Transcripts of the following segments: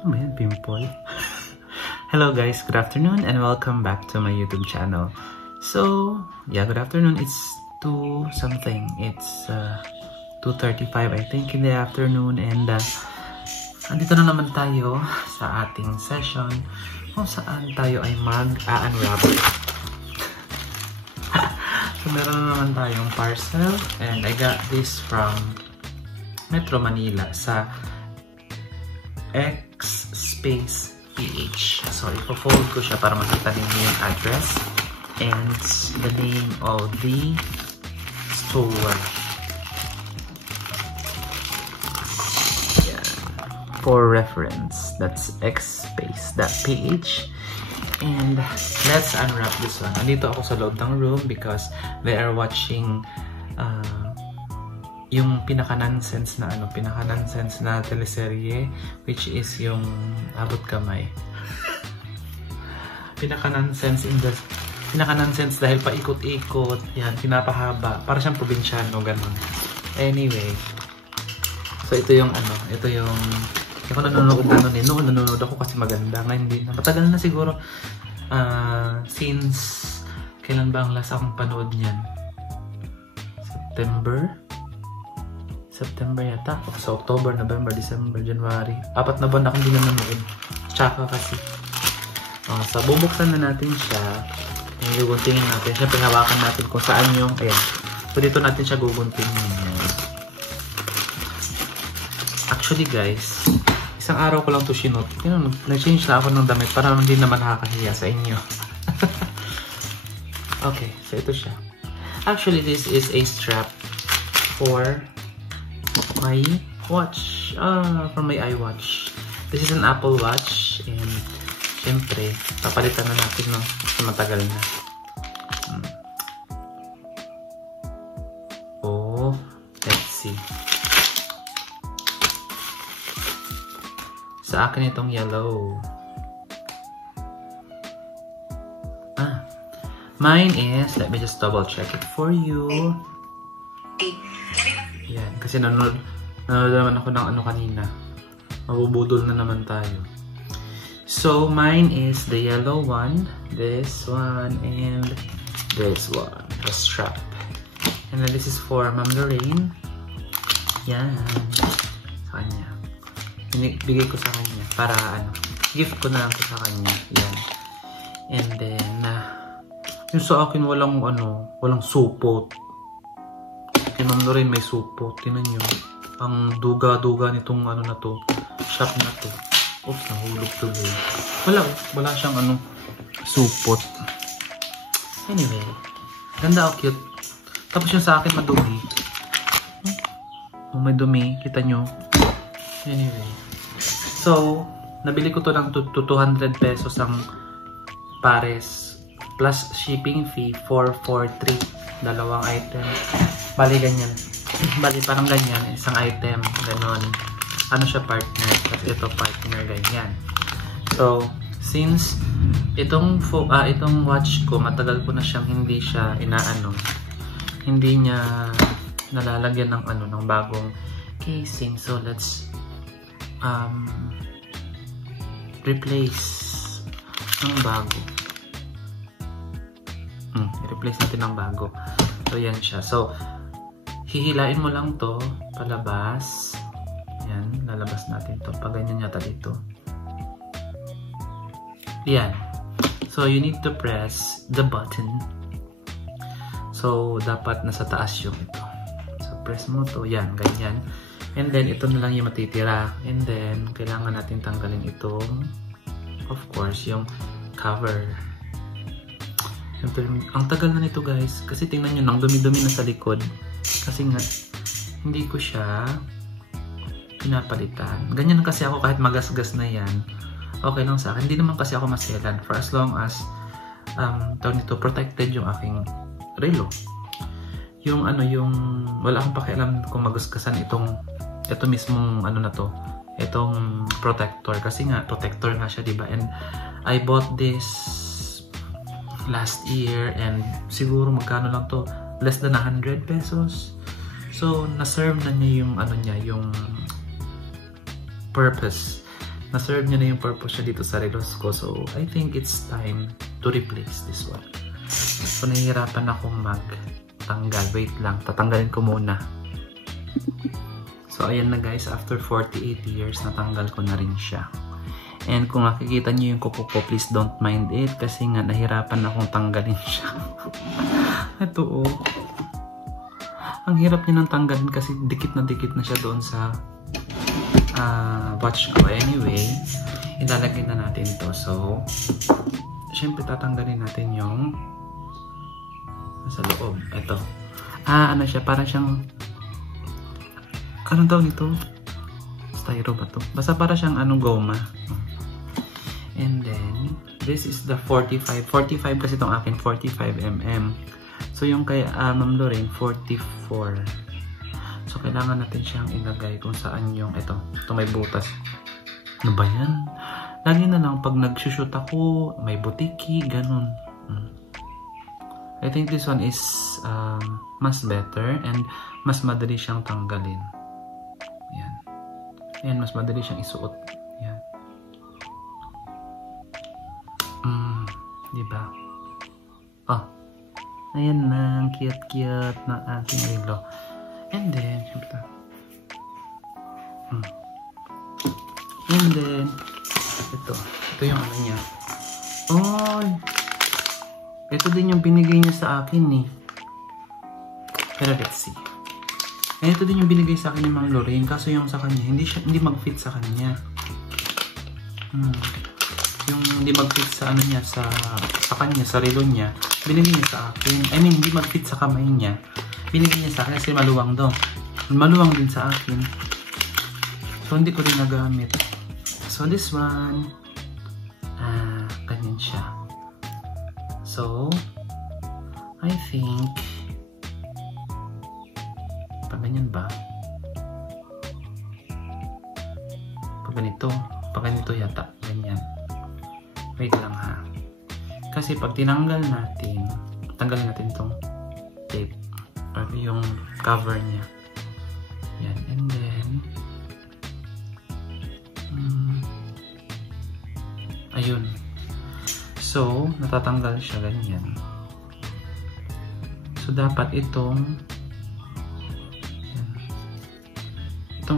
Ano ba yan? Pimple? Hello guys, good afternoon and welcome back to my YouTube channel. So, yeah, good afternoon. It's 2 something. It's 2:35 I think in the afternoon, and andito na naman tayo sa ating session kung saan tayo ay mag-unwrap. So, meron na naman tayong parcel and I got this from Metro Manila sa X-Space PH. So, ipo-fold ko siya para makita ninyo yung address and the name of the store. Yeah. For reference, that's X-Space.ph. And let's unwrap this one. Nandito ako sa loob ng room because they are watching yung pinaka-nonsense na teleserye, which is yung Abot Kamay. Pinaka-nonsense dahil paikot-ikot, yan, pinapahaba. Para siyang probinsyano, ganun. Anyway, so ito yung ako nanonood nanonood ako kasi maganda. Ngayon hindi na. Matagal na siguro. Since kailan ba ang last akong panood niyan? September yata. So October, November, December, January. 4 na buwan akong hindi nanonood. Tsaka kasi. So bubuksan na natin siya. Guguntingin natin. Siyempre hawakan natin kung saan yung, ayan. So dito natin siya guguntingin. Actually guys, isang araw ko lang to sinot. Nag-change na ako ng damit para hindi naman nakakahiya sa inyo. Okay, so ito siya. Actually, this is a strap for my watch. For my iWatch. This is an Apple Watch. And, syempre, papalitan na natin, no? Kasi matagal na. Oh, let's see. Sa akin itong yellow. Mine is, let me just double check it for you. Yan, kasi nanonood naman ako ng kanina. Mabubudol na naman tayo. So, mine is the yellow one, this one, and this one. The strap. And then this is for Ma'am Lorraine. Yan. Sa kanya. Bigay ko sa kanya para gift ko na lang ko sa kanya. Yan. And then yung sa akin walang supot. Kay Ma'am Lorraine may supot. Tingnan nyo. Ang duga-duga nitong na to. Shop na to. Oops, nahulog tuloy. Wala siyang supot. Anyway. Ganda, cute. Tapos yung sa akin madumi. May dumi. Kita nyo. Anyway. So, nabili ko to ng 200 pesos ang pares. Plus shipping fee, 443. Dalawang item. Bali ganyan. Bali parang ganyan. Isang item. Ganon. Ano siya, partner. Tapos ito partner. Ganyan. So, since itong watch ko, matagal ko na siyang hindi siya hindi niya nalalagyan ng bagong casing. So, let's replace ng bago. I-replace natin ng bago. So, yan siya. So, hihilain mo lang to palabas. Yan. Lalabas natin to. Pag ganyan yata dito. Yan. So, you need to press the button. So, dapat nasa taas yung ito. So, press mo to. Yan. Ganyan. And then, ito na lang yung matitira. And then, kailangan natin tanggalin itong, of course, yung cover. Ang tagal na nito guys. Kasi tingnan nyo, nang dumi-dumi na sa likod. Kasi nga, hindi ko siya pinapalitan. Ganyan kasi ako kahit magasgas na yan. Okay lang sa akin. Hindi naman kasi ako maselan. For as long as, tawag nito, protected yung aking relo. Yung wala akong pakialam kung magasgasan ito mismong na to. Itong protector. Kasi nga, protector nga siya, diba? And I bought this last year and siguro magkano lang to, less than 100 pesos. So, na-serve na niya yung yung purpose na-serve niya na yung purpose siya dito sa relos ko. So, I think it's time to replace this one. So, nahihirapan akong magtanggal. Wait lang, tatanggalin ko muna. So, ayan na guys, after 48 years, natanggal ko na rin siya. And kung nakikita niyo yung kuko ko, please don't mind it kasi nga nahirapan akong tanggalin siya. Ito oh. Ang hirap niya nang tanggalin kasi dikit na siya doon sa watch ko. Anyway, ilalagay na natin to. So, syempre tatanggalin natin yung sa loob. Ito. Ano siya? Parang siyang anong tawag nito? Styro ba to? Basta para siyang goma. And then, this is the 45. 45 kasi itong akin, 45mm. So, yung kay Ma'am Lorraine, 44. So, kailangan natin siyang ilagay kung saan yung, ito may butas. Ano ba yan? Lagi na lang, pag nag-shoot ako, may butiki, ganun. I think this one is mas better and mas madali siyang tanggalin. Yan. Ayan, mas madali siyang isuot. Yan. Diba? Oh. Ayan na, cute-cute na aking relo. And then, syempre. And then, ito yung ano niya. Oy! Ito din yung binigay niya sa akin eh. Pero let's see. Ito din yung binigay sa akin ni Ma'am Lorraine. Kaso yung sa kanya, hindi mag-fit sa kanya. Yung hindi mag-fit sa ano niya, sa kanya, sa relo niya. Binigay niya sa akin. I mean, hindi mag-fit sa kamay niya. Binigay niya sa akin kasi maluwang daw. Maluwang din sa akin. So, hindi ko rin nagamit. So, this one, ganyan siya. So, I think, pag ganyan ba? Pag ganito yata. Ganyan. Wait lang ha. Kasi pag tinanggal natin, tanggalin natin itong tape. Or yung cover niya. Yan. And then, ayun. So, natatanggal siya ganyan. So, dapat itong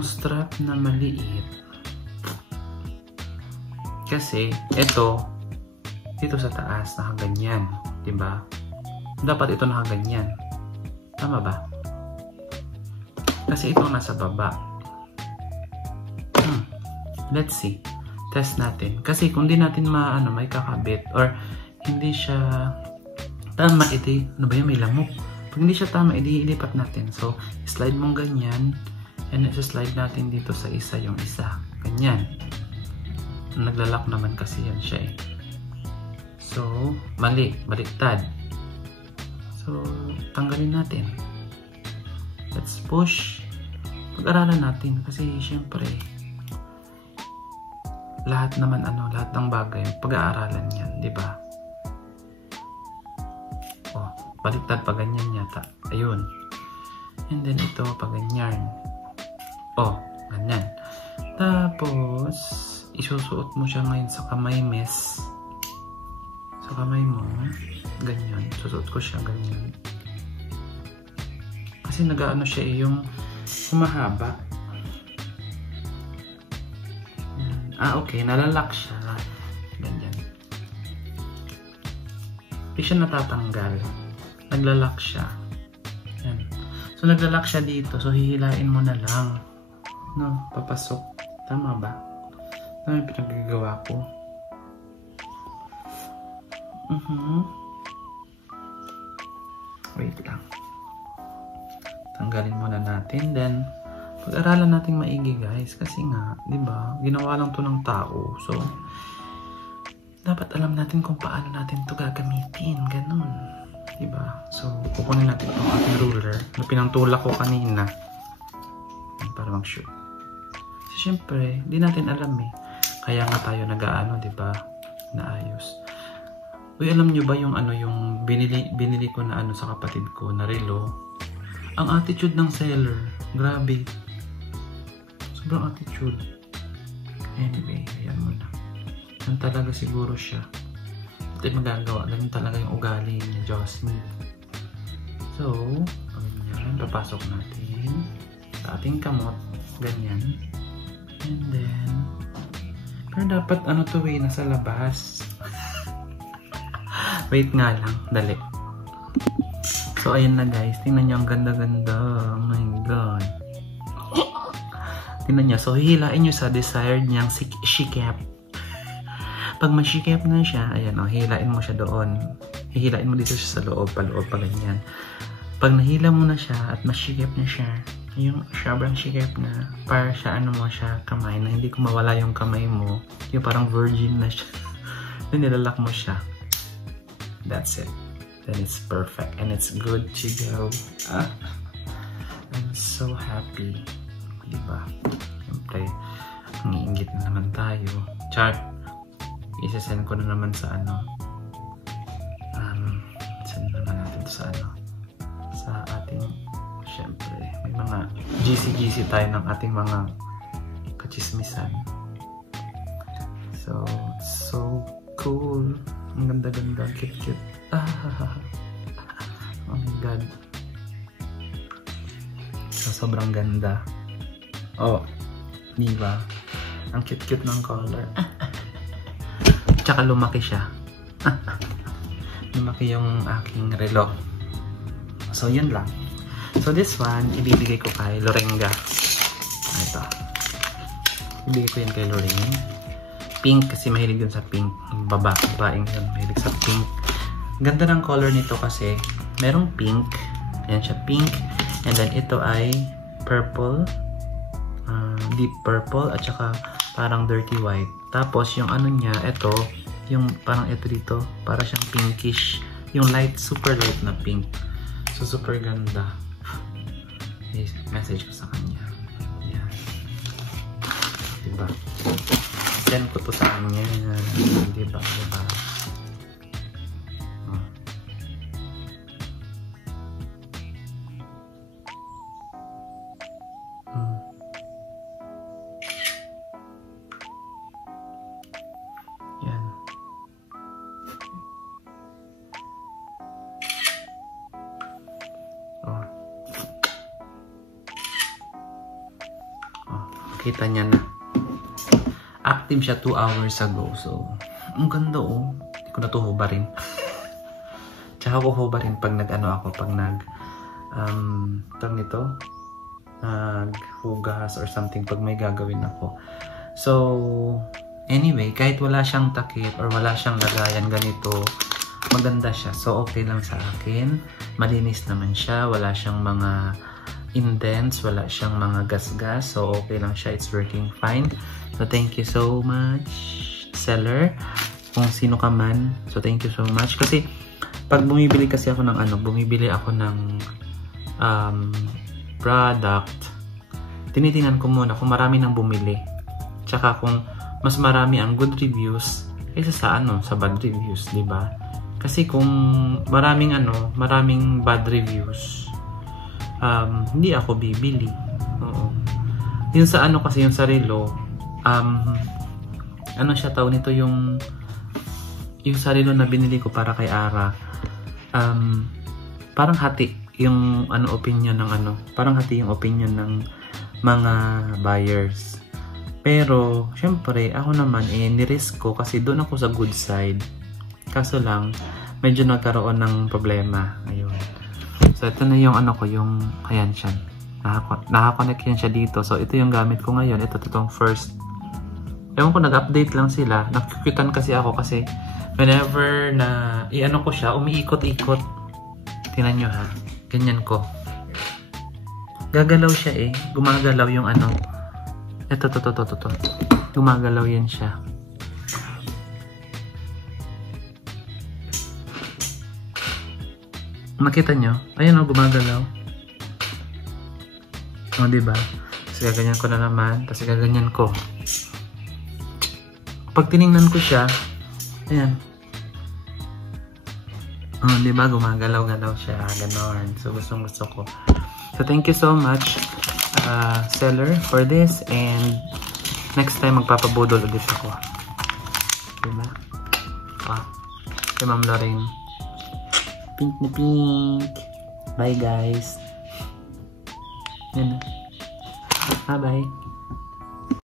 strap na maliit. Kasi, ito, dito sa taas, nakaganyan. Diba? Dapat ito nakaganyan. Tama ba? Kasi ito nasa baba. Let's see. Test natin. Kasi kung di natin may kakabit or hindi siya tama, ano ba yan? May lamok. Pag hindi siya tama, ilipat natin. So, slide mong ganyan and slide natin dito sa isa yung isa. Ganyan. Naglalak naman kasi yan siya eh. So, mali. Baliktad. So, tanggalin natin. Let's push. Pag-aralan natin kasi syempre lahat naman lahat ng bagay pag-aaralan yan, di ba? Oh, baliktad pa ganyan yata. Ayun. And then ito pa ganyan. Oh, ganyan. Tapos isusuot mo siya ngayon sa kamay, miss. Sa kamay mo. Ganyan. Susuot ko siya ganyan. Kasi nag-ano siya yung humahaba. Okay. Nalalak siya. Ganyan. Hindi siya natatanggal. Naglalak siya. Yan. So, naglalak siya dito. So, hihilain mo na lang. No? Papasok. Tama ba? Ano yung pinagagawa ko? Wait lang. Tanggalin muna natin. Then, pag-aralan natin maigi guys. Kasi nga, di ba? Ginawa lang to ng tao. So, dapat alam natin kung paano natin to gagamitin. Ganun. Di ba? So, kukunin natin itong ating ruler na pinantulak ko kanina. Para mag-shoot. So, syempre, di natin alam eh. Kaya nga tayo nag-aano, di ba? Naayos. Uy, alam nyo ba yung yung binili ko na sa kapatid ko na relo? Ang attitude ng seller, grabe. Sobrang attitude. Anyway, ayan mo na. Yan talaga siguro siya. Ito yung magagawa. Ganyan talaga yung ugali niya, Josmy. So, ganyan. Papasok natin sa ating kamot. Ganyan. And then, pero dapat ano to eh, nasa labas. Wait nga lang. Dali. So, ayan na guys. Tingnan niyo ang ganda-ganda. Oh my God. Tingnan niyo. So, hihilain niyo sa desired niyang shikep. Pag ma-shikep na siya, ayan o, hihilain mo siya doon. Hihilain mo dito siya sa loob, paloob, pa ganyan. Pag nahila mo na siya at ma-shikep na siya, yung sobrang shikep na, para siya, ano mo siya, kamay, na hindi ko mawala yung kamay mo. Yung parang virgin na siya. Then, nilalak mo siya. That's it. Then it's perfect and it's good to go. I'm so happy. Diba? Siyempre, nangiinggit na naman tayo. Char, isa-send ko na naman sa ano. Send naman natin sa ano. Sa ating, siyempre, may mga GC tayo ng ating mga kachismisan. So, so cool. Ang ganda-ganda, cute-cute. Oh my God. So, sobrang ganda. Oh, diba? Ang cute-cute ng color. Tsaka lumaki siya. Lumaki yung aking relo. So, yun lang. So, this one, ibibigay ko kay Lorenga. Ito. Ibibigay ko yan kay Loreng. Pink kasi mahilig yun sa pink. Babaeng yun, mahilig sa pink. Ganda ng color nito kasi merong pink. Ayan siya, pink. And then ito ay purple. Deep purple at saka parang dirty white. Tapos yung ano niya, ito, yung parang ito dito, para siyang pinkish. Yung light, super light na pink. So super ganda. Message ko sa kanya. Ayan. Diba? Send ko to sa kanya. Diba? Diba? Yan. Oh. Oh, kita niya na. Active siya 2 hours ago. So, ang ganda oh. Hindi ko na ito hubarin. Tsaka ko hubarin pag nag-ano ako. Pag tawag nito, naghugas or something pag may gagawin ako. So, anyway, kahit wala siyang takip or wala siyang lagayan ganito, maganda siya. So, okay lang sa akin. Malinis naman siya. Wala siyang mga indents. Wala siyang mga gas-gas. So, okay lang siya. It's working fine. So, thank you so much, seller. Kung sino ka man. So, thank you so much. Kasi, pag bumibili kasi ako ng ano, bumibili ako ng product, tinitingnan ko muna kung marami nang bumili. Tsaka kung mas marami ang good reviews, kaysa sa ano, sa bad reviews, di ba? Kasi kung maraming ano, maraming bad reviews, hindi ako bibili. Oo. Yung sa ano kasi, yung sa relo, ano siya tawag nito, yung sarilo na binili ko para kay Ara, parang hati yung ano opinion ng ano, parang hati yung opinion ng mga buyers. Pero syempre ako naman nirisk ko kasi doon ako sa good side. Kaso lang medyo nagkaroon ng problema. Ayun. So ito na yung ano ko, yung ayan siya. Nakakonect yan siya dito. So ito yung gamit ko ngayon. Ito itong first. Ewan ko, nag-update lang sila. Nakukutan kasi ako kasi whenever na i-ano ko siya, umiikot-ikot. Tingnan nyo ha. Ganyan ko. Gagalaw siya eh. Gumagalaw yung ano. Ito. Gumagalaw yan siya. Makita nyo? Ayan o, gumagalaw. O, diba? Tapos gaganyan ko na naman. Tapos gaganyan ko. Pag tiningnan ko siya, ayan. Oh, diba? Gumagalaw-galaw siya. Ganon. So, gustong-gusto ko. So, thank you so much, seller, for this. And, Next time, magpapabudol ulit ako. Diba? Si Ma'am Lorraine. Pink na pink. Bye guys. Yan na. Bye-bye.